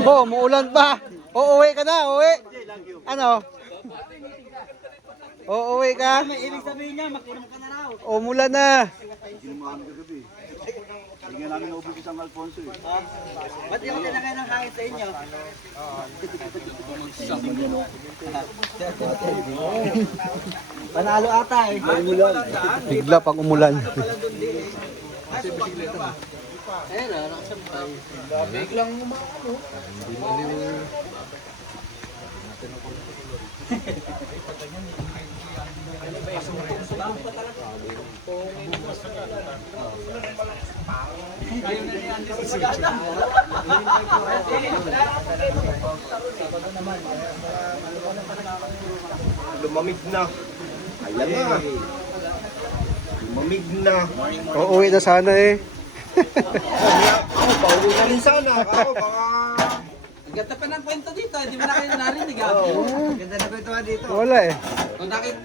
Bo, muulan pa. Uuwi ka na, uuwi. Ano? Uuwi ka? May ibig sabihin niya, mag-inom ka na raw. Umulan na. Hindi nga namin naubos isang Alfonso eh. Ba't di ako tinagay ng hangin sa inyo? Panalo ata eh. Bigla pag umulan. Lumamig na. Ayan na. Lumamig na. Uuwi na sana eh. Ako, pauwi na rin sana. Ako, baka... Ang ganda pa ng kwento dito, hindi mo na kayo narinig ah. Ganda na kwento dito. Wala eh. Kung nakit,